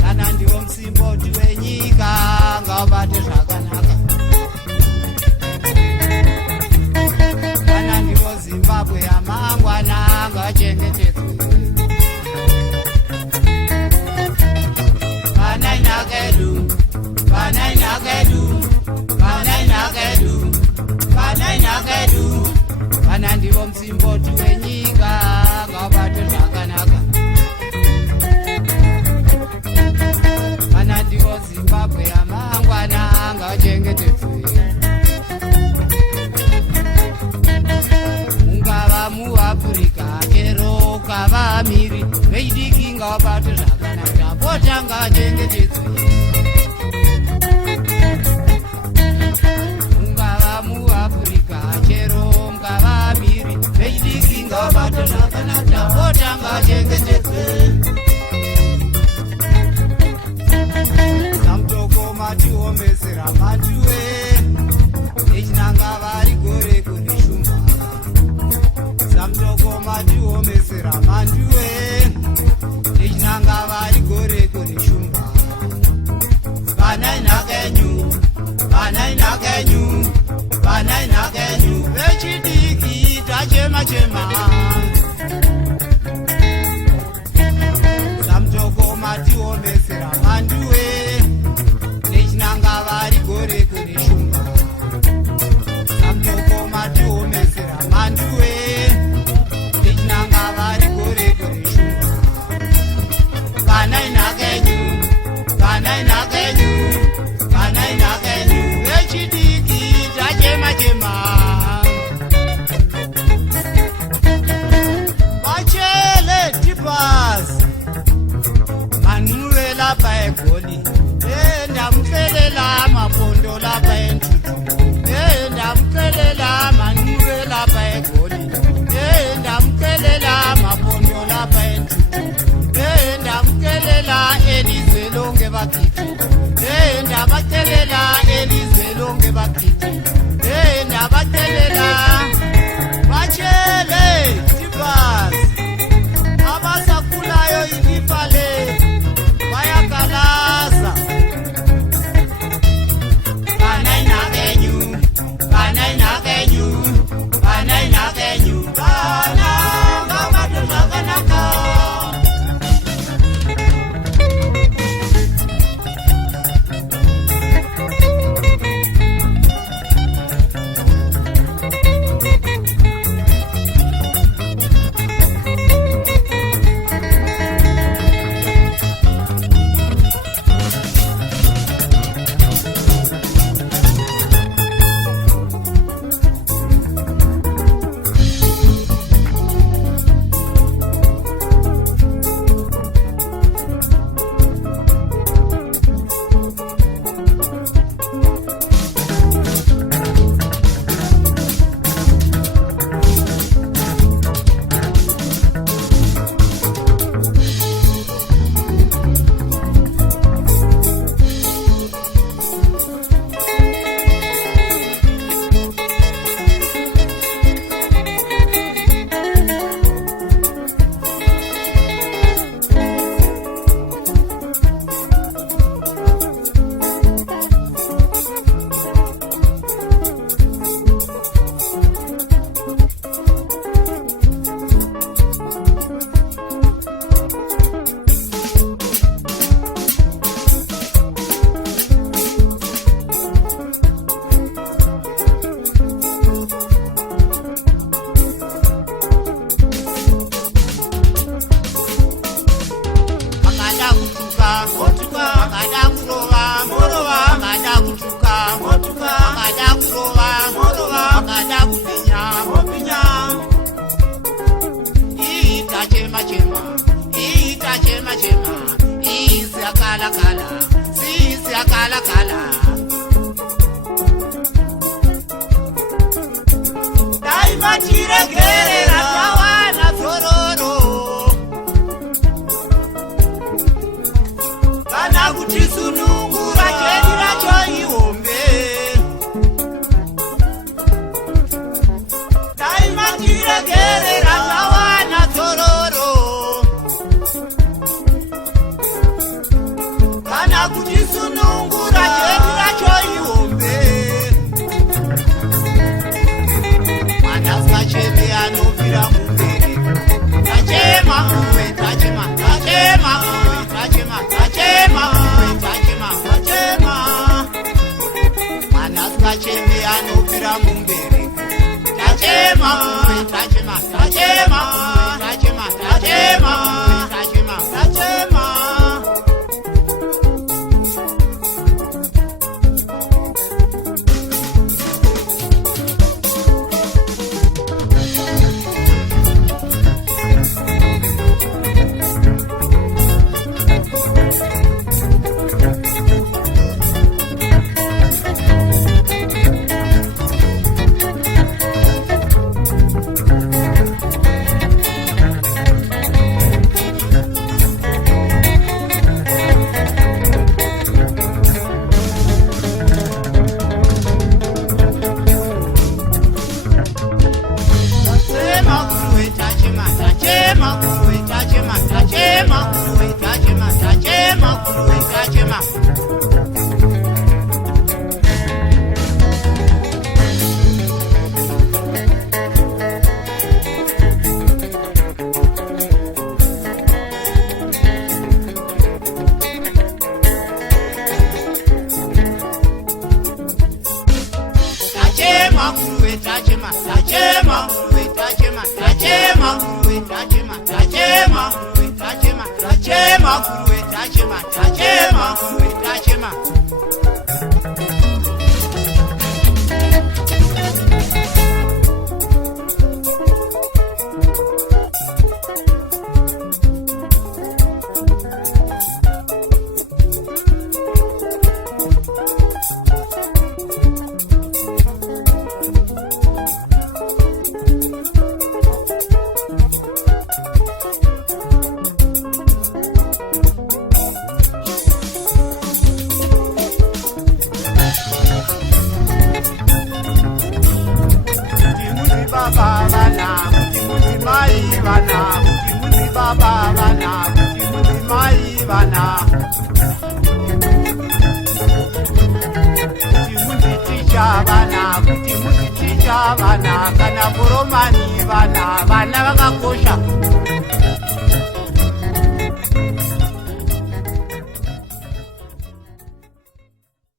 kana ndiwo musimboti wenyika ngaubate zvakanaka. Kana ndiwo Zimbabwe yamangwana ngachengetedzwe. Kana ndiwo musimboti wenyika ngaubate zvakanaka. Kana ndiwo Zimbabwe yamangwana ngachengetedzwe. Ungava muAfrica chero kava miri veidiki ngaubate zvakanaka. Pota ngachengetedzwe. Ungava muAfrica chero ngava miri veidiki ngaubate zvakanaka. Pota ngachengetedzwe. Matiomesera matuwe echinanga vari gore kunishumba. Samtoko matiomesera manduwe echinanga vari gore kunishumba. Vanai nakenyu, vanai nakenyu, vanai nakenyu vechidiki tachema chema. Samtoko matiomesera manduwe echinanga vari gore kunishumba. Samtoko matiomesera manduwe echinanga vari gore kunishumba. Vanai nakenyu, vanai nakenyu, vanai nakenyu vechidiki tachema chema. Machele tipas manuwe lapha eGoli. Ndamkelela mapondo lapha eNtuthu. Ndamkelela manuwe lapha eGoli. Ndamkelela mapondo lapha eNtuthu. Ndamkelela elizwe lonke bakithi. Ndabakelela elizwe lonke bakithi. Ndabakelela bachele tipas abasakhulayo ilifa le bayakalaza. tacheme anobvira mubereki. Tachema uwe tachema, tachema uwe tachema, tachema uwe tachema, tachema. Mwana tacheme anobvira mubereki. Tachema uwe tachema, tachema uwe tachema, tachema uwe tachema, tachema. Vana